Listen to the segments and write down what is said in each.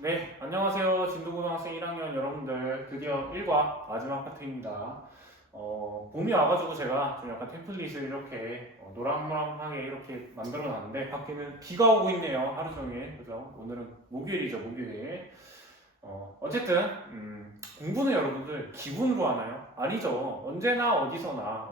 네, 안녕하세요. 진도고등학생 1학년 여러분들. 드디어 1과 마지막 파트입니다. 봄이 와가지고 제가 좀 약간 템플릿을 이렇게 노랑노랑하게 이렇게 만들어 놨는데 밖에는 비가 오고 있네요. 하루 종일. 그죠? 오늘은 목요일이죠, 목요일. 어쨌든, 공부는 여러분들 기분으로 하나요? 아니죠. 언제나 어디서나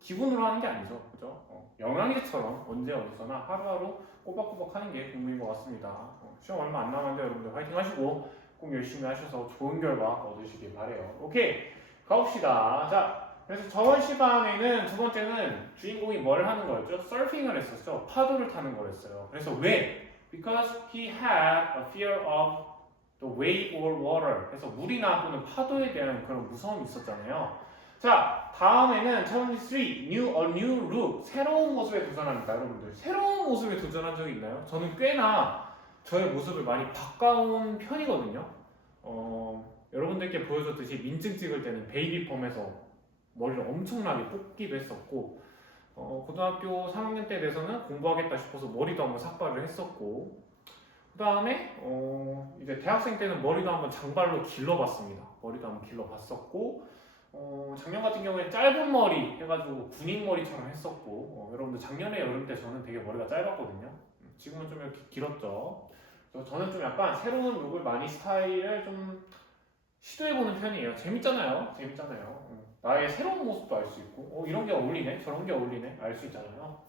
기분으로 하는 게 아니죠. 그죠? 영양제처럼 언제 어디서나 하루하루 꼬박꼬박 하는 게 공부인 것 같습니다. 시험 얼마 안 남았는데 여러분들 화이팅 하시고 꼭 열심히 하셔서 좋은 결과 얻으시길 바래요. 오케이, 가봅시다. 자, 그래서 저번 시간에는 두 번째는 주인공이 뭘 하는 거였죠? 서핑을 했었죠. 파도를 타는 거였어요. 그래서 왜? Because he had a fear of the wave or water. 그래서 물이나 또는 파도에 대한 그런 무서움이 있었잖아요. 자, 다음에는 챌린지 3, a new look. 새로운 모습에 도전합니다, 여러분들. 새로운 모습에 도전한 적이 있나요? 저는 꽤나 저의 모습을 많이 바꿔온 편이거든요. 여러분들께 보여줬듯이 민증 찍을 때는 베이비 펌에서 머리를 엄청나게 뽑기도 했었고, 고등학교 3학년 때 돼서는 공부하겠다 싶어서 머리도 한번 삭발을 했었고, 그 다음에 이제 대학생 때는 머리도 한번 장발로 길러봤습니다. 머리도 한번 길러봤었고, 작년 같은 경우에 짧은 머리 해가지고 군인 머리처럼 했었고, 여러분들 작년에 여름 때 저는 되게 머리가 짧았거든요. 지금은 좀 이렇게 길었죠. 그래서 저는 좀 약간 새로운 룩을 많이 스타일을 좀 시도해보는 편이에요. 재밌잖아요. 재밌잖아요. 나의 새로운 모습도 알 수 있고, 이런 게 어울리네, 저런 게 어울리네, 알 수 있잖아요.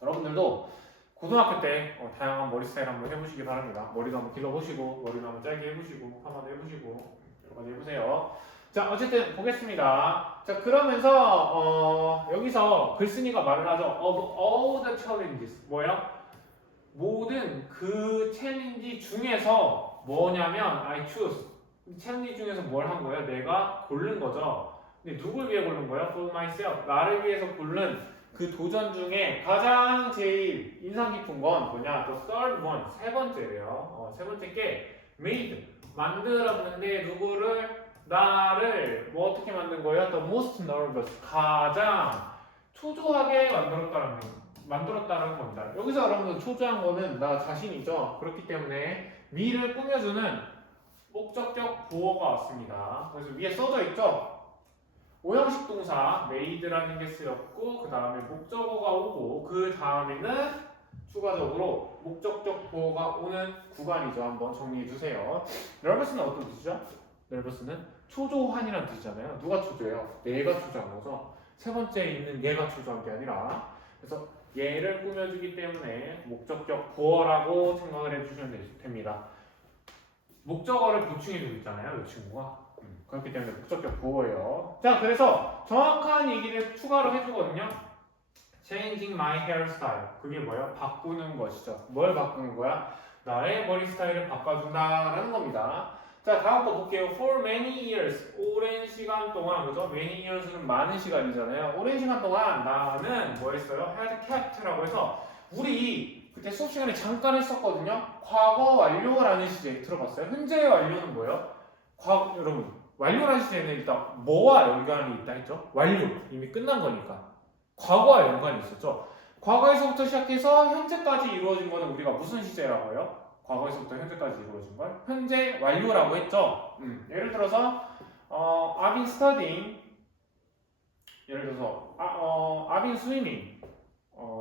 여러분들도 고등학교 때 다양한 머리 스타일 한번 해보시기 바랍니다. 머리도 한번 길러보시고, 머리도 한번 짧게 해보시고, 파마도 해보시고, 여러 가지 해보세요. 자, 어쨌든 보겠습니다. 자, 그러면서 여기서 글쓴이가 말을 하죠. Of all the challenges, 뭐야? 모든 그 챌린지 중에서 뭐냐면 I choose. 챌린지 중에서 뭘 한 거야? 내가 고른 거죠. 근데 누굴 위해 고른 거야? For myself. 나를 위해서 고른 그 도전 중에 가장 제일 인상 깊은 건 뭐냐? The third one. 세 번째래요. 세 번째 게 made. 만들었는데 누구를? 나를 뭐 어떻게 만든 거예요? The most nervous. 가장 초조하게 만들었다는 겁니다. 여기서 여러분들 초조한 거는 나 자신이죠. 그렇기 때문에 미를 꾸며주는 목적격 보어가 왔습니다. 그래서 위에 써져 있죠. 오형식 동사 made라는 게 쓰였고 그 다음에 목적어가 오고 그 다음에는 추가적으로 목적격 보어가 오는 구간이죠. 한번 정리해 주세요. nervous는 어떤 뜻이죠? nervous는 초조한이라는 뜻이잖아요. 누가 초조해요? 내가 초조한 거죠. 세 번째에 있는 얘가 초조한 게 아니라 그래서 얘를 꾸며주기 때문에 목적격 보어라고 생각을 해주시면 됩니다. 목적어를 보충해주고 있잖아요, 이 친구가. 그렇기 때문에 목적격 보어예요. 자, 그래서 정확한 얘기를 추가로 해주거든요. Changing my hairstyle. 그게 뭐예요? 바꾸는 것이죠. 뭘 바꾸는 거야? 나의 머리 스타일을 바꿔준다라는 겁니다. 자, 다음 거 볼게요. For many years. 오랜 시간 동안, 그죠? Many years는 많은 시간이잖아요. 오랜 시간 동안 나는 뭐 했어요? Had kept라고 해서 우리 그때 수업 시간에 잠깐 했었거든요. 과거 완료라는 시제 들어봤어요? 현재 완료는 뭐예요? 여러분, 완료라는 시제는 일단 뭐와 연관이 있다 했죠? 완료. 이미 끝난 거니까. 과거와 연관이 있었죠. 과거에서부터 시작해서 현재까지 이루어진 거는 우리가 무슨 시제라고 해요? 과거에서부터 현재까지 이루어진 걸 현재 완료라고 했죠. 예를 들어서 I've been studying. 예를 들어서 I've been swimming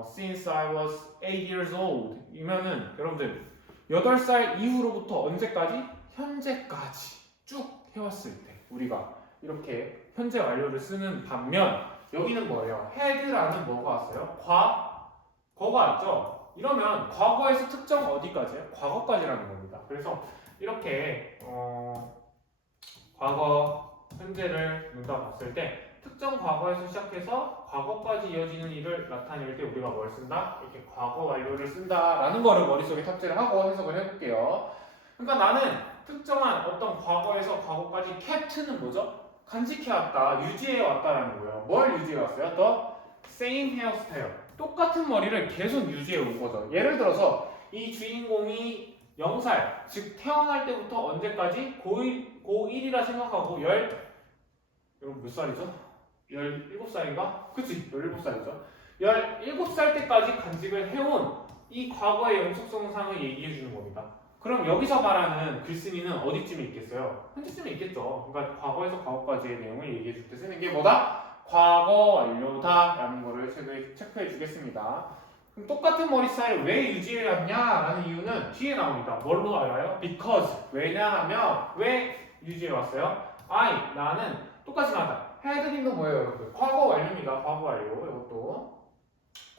since I was 8 years old. 이면은 여러분들 8살 이후로부터 언제까지? 현재까지 쭉 해왔을 때 우리가 이렇게 현재 완료를 쓰는 반면 여기는 뭐예요? had라는 뭐가 왔어요? 과거가 왔죠? 이러면 과거에서 특정 어디까지요? 과거까지라는 겁니다. 그래서 이렇게 과거, 현재를 눈다 봤을 때 특정 과거에서 시작해서 과거까지 이어지는 일을 나타낼 때 우리가 뭘 쓴다? 이렇게 과거 완료를 쓴다라는 거를 머릿속에 탑재를 하고 해석을 해볼게요. 그러니까 나는 특정한 어떤 과거에서 과거까지 캡트는 뭐죠? 간직해왔다, 유지해왔다라는 거예요. 뭘 유지해왔어요? The same hairstyle. 똑같은 머리를 계속 유지해온 거죠. 예를 들어서 이 주인공이 0살, 즉 태어날 때부터 언제까지? 고1이라 생각하고 여러분 몇 살이죠? 17살인가? 그치, 17살이죠. 17살 때까지 간직을 해온 이 과거의 연속성상을 얘기해 주는 겁니다. 그럼 여기서 말하는 글쓴이는 어디쯤에 있겠어요? 현재쯤에 있겠죠. 그러니까 과거에서 과거까지의 내용을 얘기해 줄 때 쓰는 게 뭐다? 과거 완료다 라는 거를 체크해 주겠습니다. 그럼 똑같은 머리 스타일을 왜 유지해왔냐라는 이유는 뒤에 나옵니다. 뭘로 알아요? Because. 왜냐하면 왜 유지해왔어요? 나는 똑같이 나다. 헤드빈도 뭐예요, 여러분? 과거 완료입니다. 과거 완료. 이것도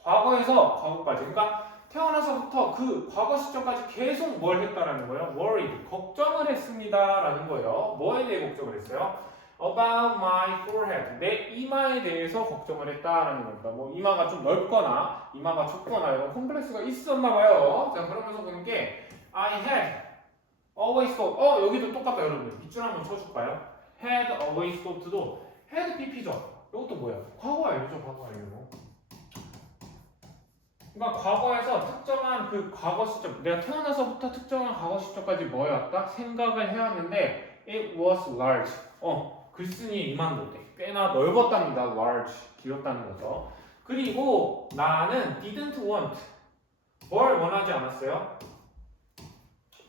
과거에서 과거까지. 그러니까 태어나서부터 그 과거 시점까지 계속 뭘 했다라는 거예요? worried. 걱정을 했습니다라는 거예요. 뭐에 대해 걱정을 했어요? About my forehead. 내 이마에 대해서 걱정을 했다라는 겁니다. 뭐 이마가 좀 넓거나 이마가 좁거나 이런 콤플렉스가 있었나 봐요. 자, 그러면서 보는 게 I had always thought. 여기도 똑같다 여러분들. 밑줄 한번 쳐줄까요? had always thought도 had pp죠. 이것도 뭐야? 과거 알죠? 과거 알죠. 그러니까 과거에서 특정한 그 과거 시점, 내가 태어나서부터 특정한 과거 시점까지 뭐였다? 생각을 해왔는데 it was large. 글쓴이의 이만도 꽤나 넓었답니다. large, 길었다는 거죠. 그리고 나는 didn't want. 뭘 원하지 않았어요?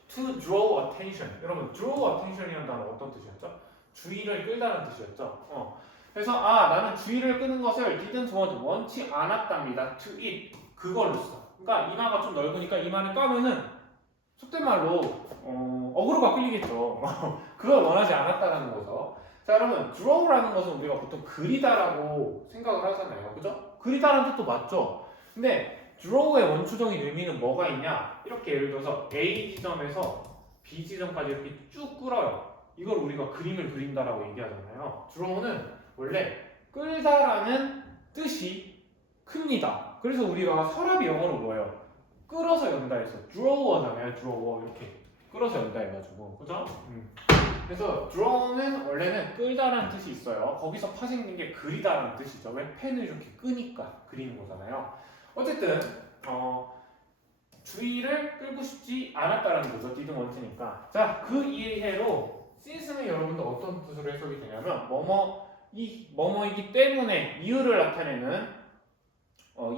to draw attention. 여러분, draw attention이라는 단어 어떤 뜻이었죠? 주의를 끌다는 뜻이었죠. 그래서 나는 주의를 끄는 것을 didn't want, 원치 않았답니다. to it. 그걸로 써. 그러니까 이마가 좀 넓으니까 이마를 까면은 속된 말로 어그로가 끌리겠죠. 그걸 원하지 않았다는 거죠. 자, 여러분, draw라는 것은 우리가 보통 그리다라고 생각을 하잖아요. 그죠? 그리다라는 뜻도 맞죠? 근데 draw의 원초적인 의미는 뭐가 있냐? 이렇게 예를 들어서 A 지점에서 B 지점까지 이렇게 쭉 끌어요. 이걸 우리가 그림을 그린다라고 얘기하잖아요. draw는 원래 끌다라는 뜻이 큽니다. 그래서 우리가 서랍이 영어로 뭐예요? 끌어서 연다 해서 drawer잖아요. drawer 이렇게 끌어서 연다 해가지고 그죠? 그래서 draw는 원래는 끌다라는 뜻이 있어요. 거기서 파생된 게 그리다라는 뜻이죠. 왜? 펜을 이렇게 끄니까 그리는 거잖아요. 어쨌든 주의를 끌고 싶지 않았다라는 거죠. didn't want니까. 자, 그 이해로 since는 여러분들 어떤 뜻으로 해석이 되냐면 뭐뭐이기 때문에 이유를 나타내는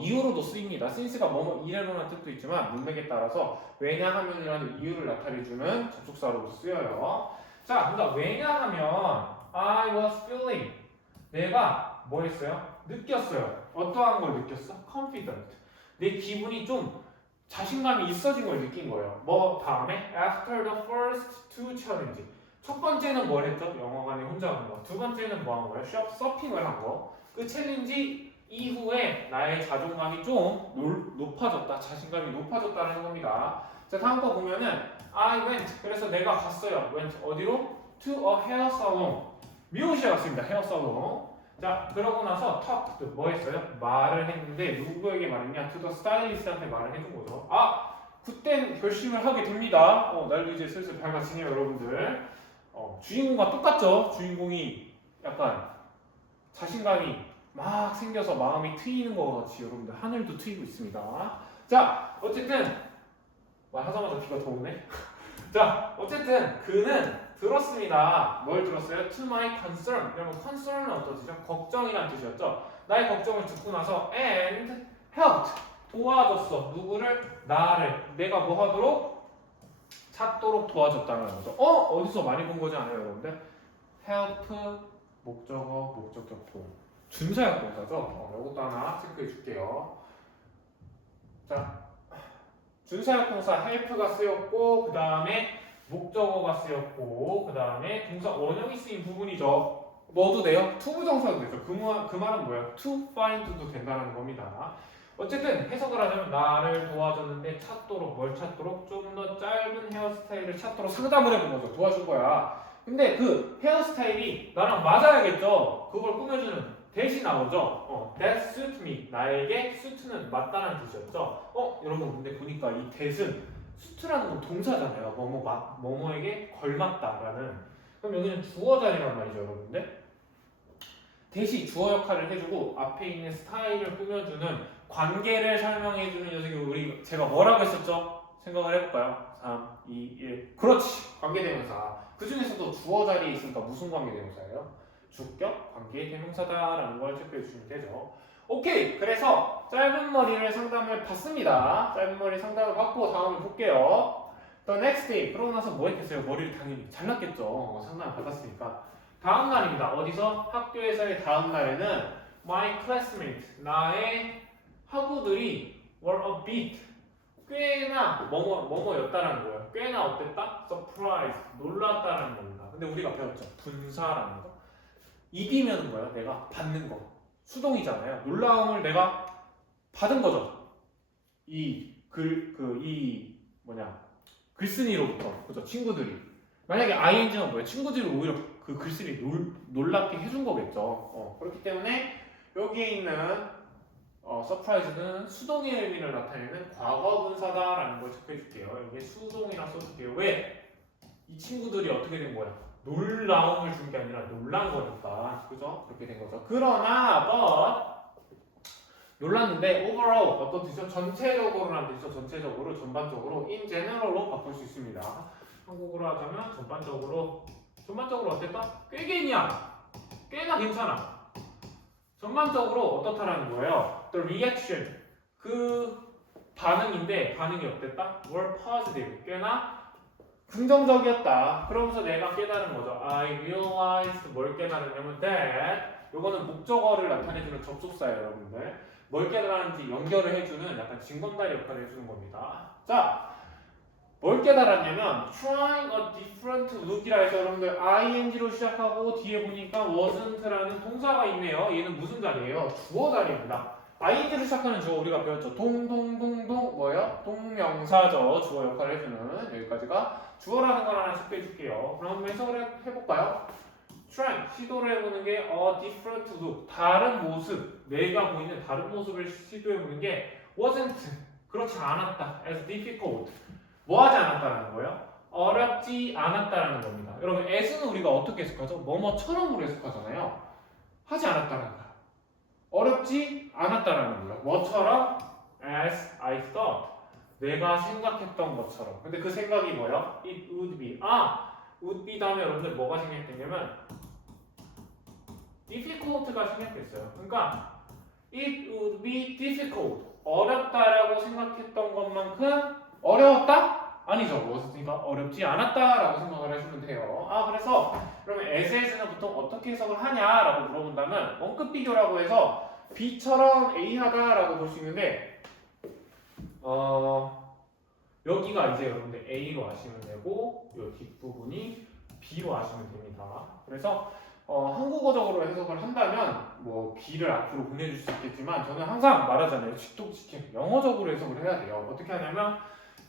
이유로도 쓰입니다. since가 이래로라는 뜻도 있지만 문맥에 따라서 왜냐하면이라는 이유를 나타내주는 접속사로도 쓰여요. 자, 그러니까 왜냐하면 I was feeling. 내가 뭐 했어요? 느꼈어요. 어떠한 걸 느꼈어? confident. 내 기분이 좀 자신감이 있어진 걸 느낀 거예요. 뭐 다음에 after the first two challenge. 첫 번째는 뭘 했죠? 영화관에 혼자 간 거. 두 번째는 뭐 한 거예요? 서핑을 한 거. 그 챌린지 이후에 나의 자존감이 좀 높아졌다. 자신감이 높아졌다는 겁니다. 자, 다음 거 보면은 I went. 그래서 내가 갔어요. went 어디로? To a hair salon. 미용실에 갔습니다. 헤어 살롱. 자, 그러고 나서 talked. 뭐 했어요? 말을 했는데 누구에게 말했냐? To the stylist한테 말을 해준 거죠. 그땐 결심을 하게 됩니다. 날도 이제 슬슬 밝아지네요, 여러분들. 주인공과 똑같죠? 주인공이 약간 자신감이 막 생겨서 마음이 트이는 것 같이 여러분들 하늘도 트이고 있습니다. 자, 어쨌든 말하자마자 귀가 더 오네. 자, 어쨌든 그는 들었습니다. 뭘 들었어요? To my concern. 여러분, concern은 어떤 뜻이죠? 걱정이라는 뜻이었죠. 나의 걱정을 듣고 나서 and helped. 도와줬어. 누구를? 나를. 내가 뭐 하도록? 찾도록 도와줬다는 거죠. 어디서 많이 본 거지 않아요, 여러분들? help, 목적어, 목적격보. 준사역 동사죠. 이것도 하나 체크해 줄게요. 자, 준사역 동사 help가 쓰였고, 그 다음에 목적어가 쓰였고, 그 다음에 동사 원형이 쓰인 부분이죠. 뭐도 돼요? 투부정사도 되죠. 그 말은 뭐예요? to find도 된다는 겁니다. 어쨌든 해석을 하자면 나를 도와줬는데 찾도록, 뭘 찾도록? 좀 더 짧은 헤어스타일을 찾도록 상담을 해본 거죠. 도와준 거야. 근데 그 헤어스타일이 나랑 맞아야겠죠. 그걸 꾸며주는 대시 나오죠. That suit me. 나에게 suit는 맞다는 뜻이었죠. 여러분 근데 보니까 이 that은 suit라는 건 동사잖아요. 뭐뭐에게 걸맞다라는. 그럼 여기는 주어 자리란 말이죠, 여러분들. 대시 주어 역할을 해주고 앞에 있는 스타일을 꾸며주는 관계를 설명해주는 녀석이 제가 뭐라고 했었죠? 생각을 해볼까요? 3, 2, 1. 그렇지. 관계대명사. 그 중에서도 주어 자리에 있으니까 무슨 관계대명사예요? 주격 관계대명사다라는 걸 체크해 주시면 되죠. 오케이. 그래서 짧은 머리를 상담을 받습니다. 짧은 머리 상담을 받고 다음을 볼게요. The next day. 그러고 나서 뭐 했겠어요? 머리를 당연히 잘랐겠죠. 상담을 받았으니까. 다음 날입니다. 어디서? 학교에서의 다음 날에는 my classmate, 나의 학우들이 were a bit, 꽤나 뭐뭐였다라는 거예요. 꽤나 어땠다? surprise, 놀랐다라는 겁니다. 근데 우리가 배웠죠. 분사라는 거. 이기면 뭐예요? 내가 받는 거. 수동이잖아요. 놀라움을 내가 받은 거죠. 글쓴이로부터. 그죠? 친구들이. 만약에 ing는 뭐예요? 친구들이 오히려 그 글쓴이 놀랍게 해준 거겠죠. 그렇기 때문에 여기에 있는 서프라이즈는 수동의 의미를 나타내는 과거분사다라는 걸 체크해줄게요. 여기에 수동이라 써줄게요. 왜? 이 친구들이 어떻게 된 거야? 놀라움을 준 게 아니라 놀란 거니까. 그죠? 그렇게 된 거죠. 그러나, 놀랐는데, overall, 어떤 뜻이죠? 전체적으로라는 뜻이죠. 전체적으로, 전반적으로, in general로 바꿀 수 있습니다. 한국어로 하자면, 전반적으로 어땠다? 꽤나 괜찮아. 전반적으로 어떻다라는 거예요? The reaction, 그 반응인데, 반응이 어땠다? were positive, 꽤나 긍정적이었다. 그러면서 내가 깨달은 거죠. I realized, 뭘 깨달았냐면 that, 요거는 목적어를 나타내주는 접속사예요, 여러분들. 뭘 깨달았는지 연결을 해주는 약간 징검다리 역할을 해주는 겁니다. 자, 뭘 깨달았냐면 trying a different look이라 해서 여러분들 ing로 시작하고 뒤에 보니까 wasn't라는 동사가 있네요. 얘는 무슨 자리예요? 주어 자리입니다. ing로 시작하는 주어 우리가 배웠죠. 동동동동 뭐예요? 동명사죠. 주어 역할을 해주는 여기까지가 주어라는 걸 하나 체크해줄게요. 그럼 한번 해석을 해볼까요? try, 시도를 해보는 게 a different look, 다른 모습, 내가 보이는 다른 모습을 시도해보는 게 wasn't, 그렇지 않았다, as difficult, 뭐 하지 않았다는 거예요? 어렵지 않았다는 겁니다. 여러분, as는 우리가 어떻게 해석하죠? 뭐뭐처럼으로 해석하잖아요. 하지 않았다는 거예요. 어렵지 않았다는 거예요. 뭐처럼? as I thought, 내가 생각했던 것처럼. 근데 그 생각이 뭐예요? it would be. would be 다음에 여러분들 뭐가 생략됐냐면 difficult가 생략됐어요. 그러니까 it would be difficult, 어렵다라고 생각했던 것만큼 어려웠다? 아니죠. 무엇이니까 어렵지 않았다라고 생각을 해주면 돼요. 그래서 그러면 as에서는 보통 어떻게 해석을 하냐라고 물어본다면 원급 비교라고 해서 B처럼 A 하다라고 볼 수 있는데 여기가 이제 여러분들 A로 아시면 되고 이 뒷부분이 B로 아시면 됩니다. 그래서 한국어적으로 해석을 한다면 뭐 B를 앞으로 보내줄 수 있겠지만 저는 항상 말하잖아요. 직독직해. 영어적으로 해석을 해야 돼요. 어떻게 하냐면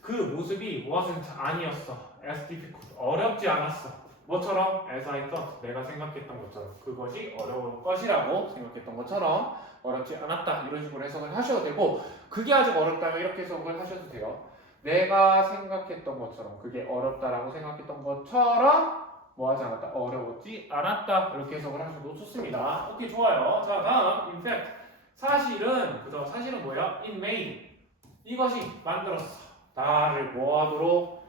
그 모습이 wasn't, 아니었어. as difficult, 어렵지 않았어. 뭐처럼? as I thought, 내가 생각했던 것처럼. 그것이 어려울 것이라고 생각했던 것처럼 어렵지 않았다. 이런 식으로 해석을 하셔도 되고 그게 아직 어렵다면 이렇게 해석을 하셔도 돼요. 내가 생각했던 것처럼, 그게 어렵다라고 생각했던 것처럼 뭐 하지 않았다? 어려웠지 않았다. 이렇게 해석을 하셔도 좋습니다. 오케이, 좋아요. 자, 다음 in fact, 사실은 뭐야? it made, 이것이 만들었어. 나를 뭐하도록?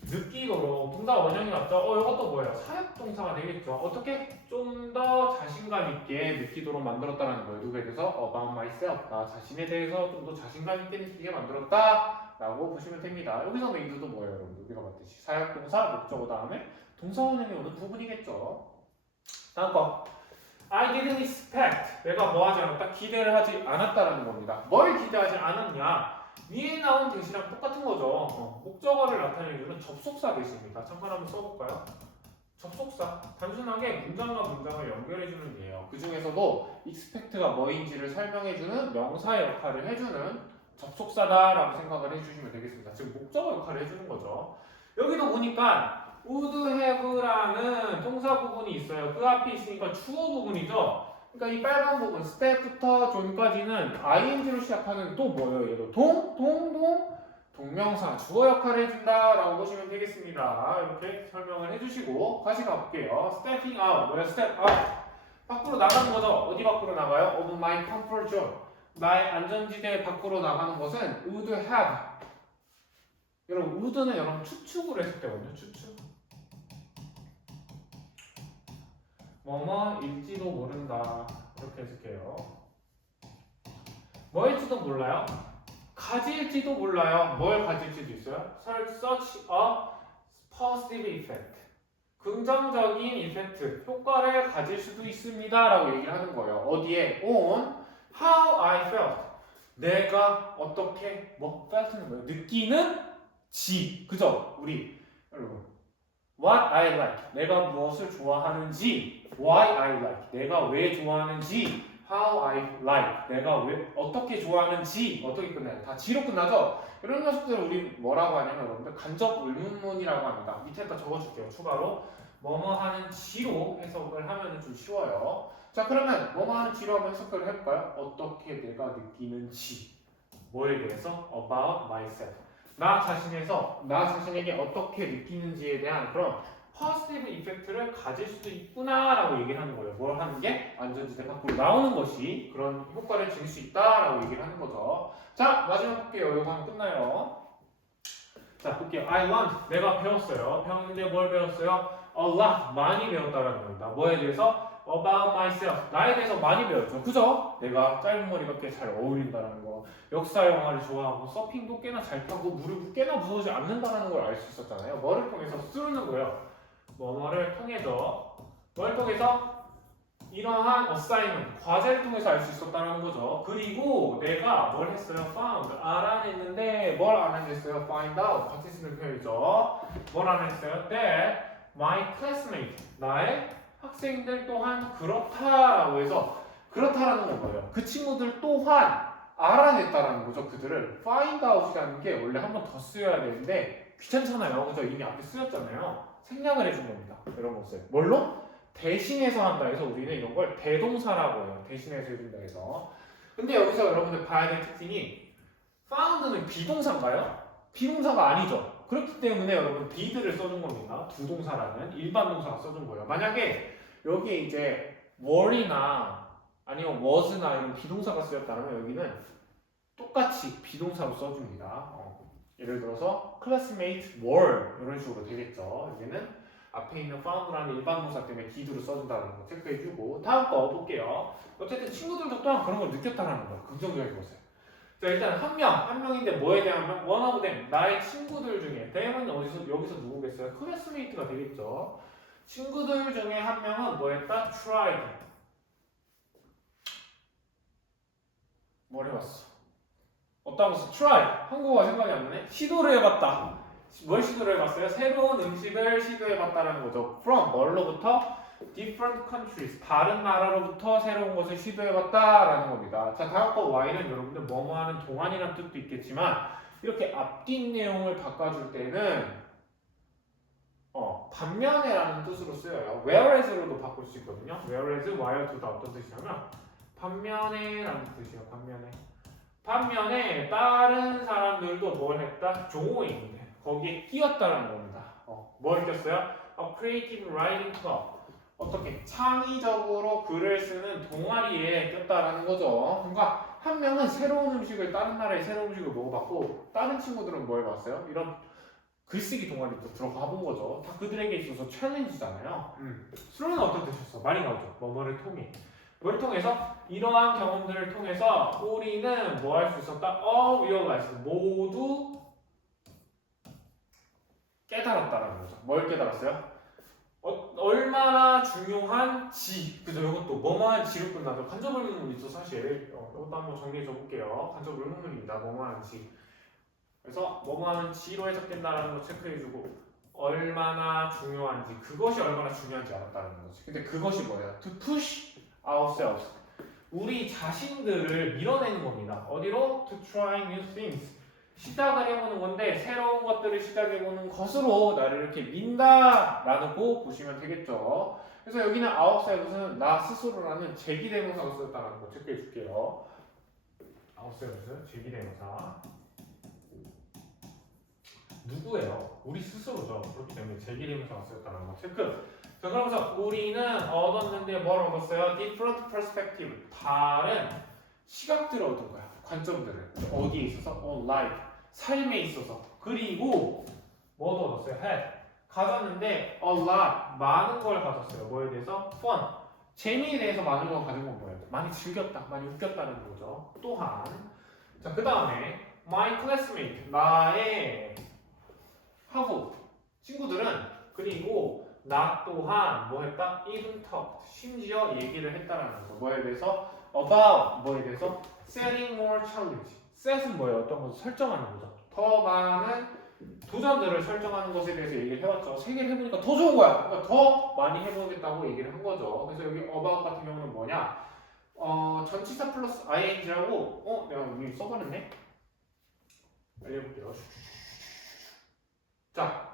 느끼도록. 동사 원형이 맞죠? 이것도 뭐예요? 사역동사가 되겠죠. 어떻게? 좀 더 자신감 있게 느끼도록 만들었다는 거예요. 누구에 대해서? about myself, 나 자신에 대해서 좀 더 자신감 있게 느끼게 만들었다 라고 보시면 됩니다. 여기서 메이드도 뭐예요, 여러분? 우리가 봤듯이 사역동사, 목적어 다음에 동사 원형이 오는 부분이겠죠. 다음 거, I didn't expect, 내가 뭐 하지 않았다? 기대를 하지 않았다라는 겁니다. 뭘 기대하지 않았냐? 위에 나온 대시랑 똑같은 거죠. 목적어를 나타내주는 접속사 대시입니다. 잠깐 한번 써볼까요? 접속사. 단순하게 문장과 문장을 연결해주는 예요. 그 중에서도 expect가 뭐인지를 설명해주는 명사 역할을 해주는 접속사다라고 생각을 해주시면 되겠습니다. 즉 목적어 역할을 해주는 거죠. 여기도 보니까 would have라는 동사 부분이 있어요. 그 앞에 있으니까 주어 부분이죠. 그러니까 이 빨간 부분 스텝부터 존까지는 ing로 시작하는 또 뭐예요? 얘도 동명사 주어 역할을 해준다라고 보시면 되겠습니다. 이렇게 설명을 해주시고 다시 가볼게요. stepping out, 뭐야? step out, 밖으로 나가는 거죠. 어디 밖으로 나가요? of my comfort zone, 나의 안전지대 밖으로 나가는 것은 would have. 여러분 would는 여러분 추측으로 해석되거든요. 추측. 뭐뭐일지도 모른다, 이렇게 해석해요. 뭐일지도 몰라요? 가질지도 몰라요. 뭘 가질지도 있어요. such a positive effect. 긍정적인 이펙트, 효과를 가질 수도 있습니다. 라고 얘기를 하는 거예요. 어디에? on how I felt. 내가 어떻게 felt는 뭐예요? 느끼는 지. 그죠? 우리 여러분. What I like. 내가 무엇을 좋아하는지. Why I like. 내가 왜 좋아하는지. How I like. 내가 왜 어떻게 좋아하는지. 어떻게 끝나요? 다 지로 끝나죠? 이런 녀석들을 우리 뭐라고 하냐면 여러분들 간접 의문문이라고 합니다. 밑에다 적어줄게요. 추가로. 뭐뭐 하는 지로 해석을 하면 좀 쉬워요. 자, 그러면 뭐뭐 하는 지로 한번 해석을 해볼까요? 어떻게 내가 느끼는지. 뭐에 대해서? About myself. 나 자신에게 어떻게 느끼는지에 대한 그런 포지티브 이펙트를 가질 수도 있구나라고 얘기를 하는 거예요. 뭘 하는 게? 안전지대 밖으로 나오는 것이 그런 효과를 줄 수 있다라고 얘기를 하는 거죠. 자, 마지막 볼게요. 이거 하면 끝나요. 자, 볼게요. I learned. 내가 배웠어요. 배웠는데 뭘 배웠어요? A lot. 많이 배웠다라는 겁니다. 뭐에 대해서? About myself. 나에 대해서 많이 배웠죠. 그죠? 내가 짧은 머리가 꽤 잘 어울린다는 거. 역사 영화를 좋아하고 서핑도 꽤나 잘 타고 무릎이 꽤나 무서워지지 않는다는 걸 알 수 있었잖아요. 뭐를 통해서? 쓰는 거예요. 뭐를 통해서? 뭘 통해서? 이러한 어사이먼트, 과제를 통해서 알 수 있었다는 거죠. 그리고 내가 뭘 했어요? found, 알아냈는데 뭘 알아냈어요? find out, 같이 쓰는 표현이죠. 뭘 알아냈어요? that my classmate, 나의 학생들 또한 그렇다라고 해서 그렇다라는 건 뭐예요? 그 친구들 또한 알아냈다라는 거죠. 그들을 find out이라는 게 원래 한 번 더 쓰여야 되는데 귀찮잖아요. 그죠? 이미 앞에 쓰였잖아요. 생략을 해준 겁니다. 이런 것을 뭘로? 대신해서 한다 해서 우리는 이런 걸 대동사라고 해요. 대신해서 해준다 해서. 근데 여기서 여러분들 봐야 될 특징이 found는 비동사인가요? 비동사가 아니죠. 그렇기 때문에 여러분 did를 써준 겁니다. 부동사라는 일반 동사가 써준 거예요. 만약에 여기에 이제 were이나 아니면 was나 이런 비동사가 쓰였다면 여기는 똑같이 비동사로 써줍니다. 예를 들어서 classmate were 이런 식으로 되겠죠. 여기는 앞에 있는 found라는 일반 동사 때문에 did를 써준다는 거 체크해주고 다음 거 볼게요. 어쨌든 친구들도 또한 그런 걸 느꼈다는 거예요. 긍정적인 것을. 자, 일단 한 명인데 뭐에 대한 명? one of them. 나의 친구들 중에 them은 여기서 누구겠어요? classmate가 되겠죠. 친구들 중에 한 명은 뭐 했다? tried. 뭘 해봤어? 어떤 것을 try. 한국어가 생각이 안 나네. 시도를 해봤다. 뭘 시도를 해봤어요? 새로운 음식을 시도해봤다라는 거죠. From 뭘로부터? Different countries. 다른 나라로부터 새로운 것을 시도해봤다라는 겁니다. 자, 다음 거 Y는 여러분들 뭐뭐하는 동안이라는 뜻도 있겠지만 이렇게 앞뒤 내용을 바꿔줄 때는 반면에라는 뜻으로 쓰여요. Whereas로도 바꿀 수 있거든요. Whereas, while to다 어떤 뜻이냐면 반면에라는 뜻이에요. 반면에 다른 사람들도 뭘 했다? join. 거기에 끼었다라는 겁니다. 뭘 꼈어요? A creative writing club. 어떻게 창의적으로 글을 쓰는 동아리에 꼈다라는 거죠. 그러니까 한 명은 새로운 음식을 다른 나라의 새로운 음식을 먹어봤고 다른 친구들은 뭐 해봤어요? 이런 글쓰기 동아리도 들어가 본 거죠. 다 그들에게 있어서 챌린지잖아요. 수로는 어떤 뜻이었어? 많이 나오죠. 뭐뭐를 통해. 뭘 통해서? 이러한 경험들을 통해서 우리는 뭐 할 수 있었다? realize. 모두 깨달았다라는 거죠. 뭘 깨달았어요? 얼마나 중요한지. 그죠? 이것도 뭐뭐한 지로 끝나죠. 간접 의문문이 있어 사실. 이것도 한번 정리해 줘 볼게요. 간접 의문문입니다. 뭐뭐한 지. 그래서 뭐뭐하는 지로 해석된다라는 거 체크해주고 얼마나 중요한지 그것이 얼마나 중요한지 알았다는 거지. 근데 그것이 뭐예요? To push ourselves. 우리 자신들을 밀어내는 겁니다. 어디로? To try new things. 시작을 해보는 건데 새로운 것들을 시작해보는 것으로 나를 이렇게 민다라고 보시면 되겠죠. 그래서 여기는 ourselves는 나 스스로라는 제기대명사가 쓰였다는 거 체크해 줄게요. ourselves 제기대명사. 누구예요? 우리 스스로죠. 그렇기 때문에 제기대명사가 쓰였다는 거 체크. 자, 그러면서 우리는 얻었는데 뭘 얻었어요? different perspective. 다른 시각들을 얻은 거야. 관점들을. 어디에 있어서? life. 삶에 있어서. 그리고 뭐도 얻었어요? had. 가졌는데 a lot. 많은 걸 가졌어요. 뭐에 대해서? fun. 재미에 대해서 많은 걸 가진 건 뭐예요? 많이 즐겼다. 많이 웃겼다는 거죠. 또한 자, 그 다음에 my classmate 나의 하고 친구들은 그리고 나 또한 뭐 했다? even talked 심지어 얘기를 했다라는 거 뭐에 대해서? about 뭐에 대해서? setting more challenge set은 뭐예요? 어떤 것을 설정하는 거죠 더 많은 도전들을 설정하는 것에 대해서 얘기를 해왔죠 세 개를 해보니까 더 좋은 거야 그러니까 더 많이 해보겠다고 얘기를 한 거죠 그래서 여기 about 같은 경우는 뭐냐 전치사 플러스 ing라고 내가 여기 써버렸네 알려볼게요 자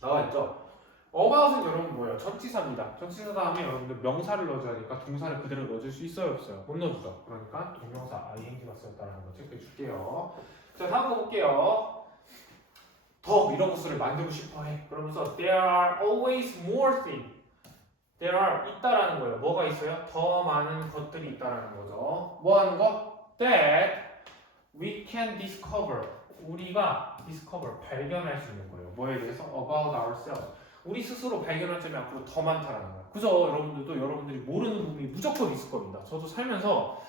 나와있죠 about은 여러분 뭐예요? 전치사입니다. 전치사 다음에 여러분들 명사를 넣어줘야 하니까 동사를 그대로 넣어줄 수 있어요? 없어요? 못 넣어주죠. 그러니까 동명사 ing가 쓰였다는 거 체크해 줄게요. 자 다음 거 볼게요. 더 이런 것을 만들고 싶어해. 그러면서 there are always more things. there are 있다라는 거예요. 뭐가 있어요? 더 많은 것들이 있다라는 거죠. 뭐 하는 거? that we can discover. 우리가 discover 발견할 수 있는 거예요. 뭐에 대해서? about ourselves. 우리 스스로 발견할 점이 앞으로 더 많다라는 거야. 그죠? 여러분들도 여러분들이 모르는 부분이 무조건 있을 겁니다. 저도 살면서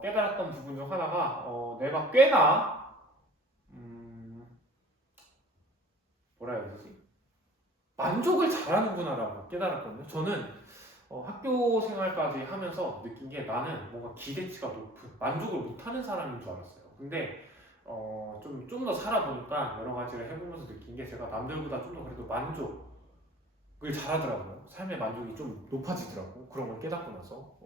깨달았던 부분 중 하나가 내가 꽤나 뭐라 해야 되지? 만족을 잘하는구나라고 깨달았거든요. 저는 학교 생활까지 하면서 느낀 게 나는 뭔가 기대치가 높은 만족을 못하는 사람인 줄 알았어요. 근데 좀 더 살아보니까 여러 가지를 해보면서 느낀 게 제가 남들보다 좀 더 그래도 만족을 잘하더라고요. 삶의 만족이 좀 높아지더라고. 그런 걸 깨닫고 나서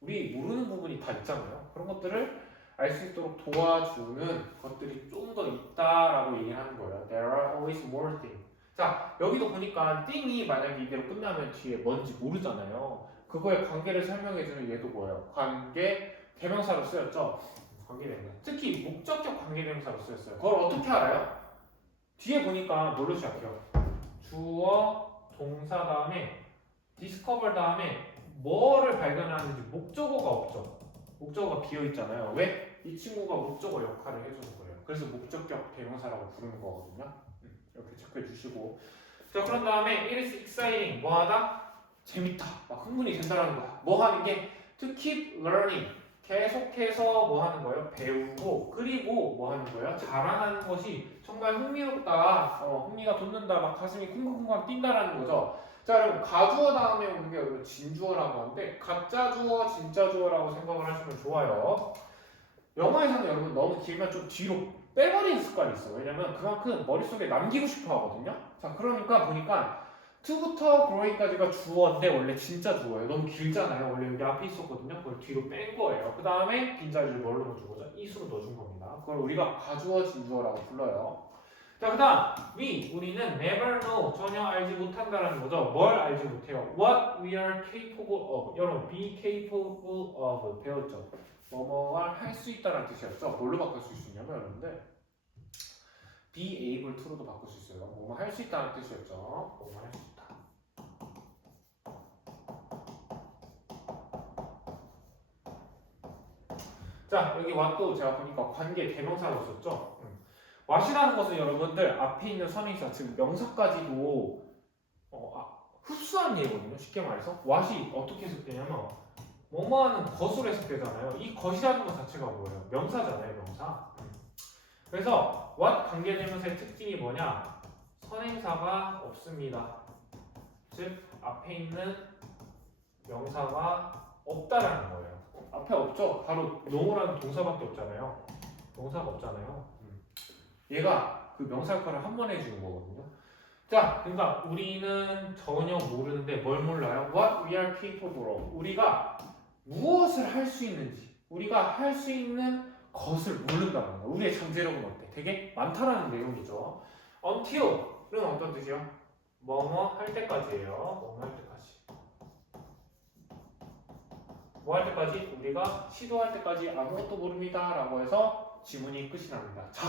우리 모르는 부분이 다 있잖아요. 그런 것들을 알 수 있도록 도와주는 것들이 좀 더 있다라고 얘기를 하는 거예요. There are always more things. 자 여기도 보니까 thing이 만약에 이대로 끝나면 뒤에 뭔지 모르잖아요. 그거의 관계를 설명해주는 얘도 뭐예요? 관계 대명사로 쓰였죠. 관계대명사. 특히 목적격 관계대명사로 쓰였어요. 그걸 어떻게 알아요? 뒤에 보니까 뭘로 시작해요? 주어, 동사 다음에 discover 다음에 뭐를 발견하는지 목적어가 없죠. 목적어가 비어있잖아요. 왜? 이 친구가 목적어 역할을 해주는 거예요. 그래서 목적격 대명사라고 부르는 거거든요. 이렇게 체크해 주시고 자 그런 다음에 it is exciting 뭐하다? 재밌다. 막 흥분이 된다는 거야. 뭐 하는 게? to keep learning 계속해서 뭐 하는 거예요? 배우고 그리고 뭐 하는 거예요? 자라나는 것이 정말 흥미롭다. 흥미가 돋는다. 막 가슴이 쿵쿵쿵 뛴다라는 거죠. 자 여러분 가주어 다음에 오는 게 여러분 진주어라고 하는데 가짜 주어, 진짜 주어라고 생각을 하시면 좋아요. 영어에서는 여러분 너무 길면 좀 뒤로 빼버리는 습관이 있어요. 왜냐면 그만큼 머릿속에 남기고 싶어 하거든요. 자 그러니까 보니까 to부터 growing까지가 주어인데 원래 진짜 주어예요. 너무 길잖아요. 원래 여기 앞에 있었거든요. 그걸 뒤로 뺀 거예요. 그 다음에 빈자리를 뭘로 넣어준 거죠? is로 넣어준 겁니다. 그걸 우리가 가주어, 진주어라고 불러요. 자 그 다음 우리는 never know 전혀 알지 못한다라는 거죠. 뭘 알지 못해요? What we are capable of 여러분 be capable of 배웠죠? 뭐뭐를 할 수 있다는 뜻이었죠. 뭘로 바꿀 수 있냐면 여러분들 be able to로도 바꿀 수 있어요. 뭐뭐 할 수 있다는 뜻이었죠. 뭐뭐 할 수 있다. 자 여기 what도 제가 보니까 관계 대명사로 썼죠. what이라는 것은 여러분들 앞에 있는 선행사 즉 명사까지도 흡수한 예거든요. 쉽게 말해서 what이 어떻게 해석되냐면 뭐뭐하는 것으로 해석되잖아요. 이 것이라는 것 자체가 뭐예요? 명사잖아요. 명사. 그래서 what 관계대명사의 특징이 뭐냐? 선행사가 없습니다. 즉 앞에 있는 명사가 없다라는 거예요. 앞에 없죠? 바로 no라는 동사밖에 없잖아요. 동사가 없잖아요. 얘가 그 명사 역할을 한 번 해주는 거거든요. 자, 그러니까 우리는 전혀 모르는데 뭘 몰라요? What we are capable of. 우리가 무엇을 할 수 있는지, 우리가 할 수 있는 것을 모른다는 거예요. 우리의 잠재력은 어때? 되게 많다라는 내용이죠. Until은 어떤 뜻이요? 뭐뭐 할 때까지예요. 뭐뭐 할 때까지. 뭐 할 때까지? 우리가 시도할 때까지 아무것도 모릅니다. 라고 해서 지문이 끝이 납니다. 자,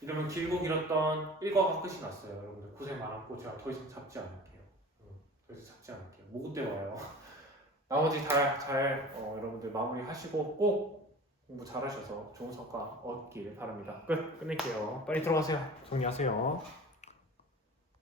이러면 길고 길었던 1과가 끝이 났어요. 여러분들 고생 많았고 제가 더 이상 잡지 않을게요. 더 이상 잡지 않을게요. 모구 때 와요. 나머지 잘 여러분들 마무리하시고 꼭 공부 잘하셔서 좋은 성과 얻길 바랍니다. 끝낼게요. 빨리 들어가세요. 정리하세요.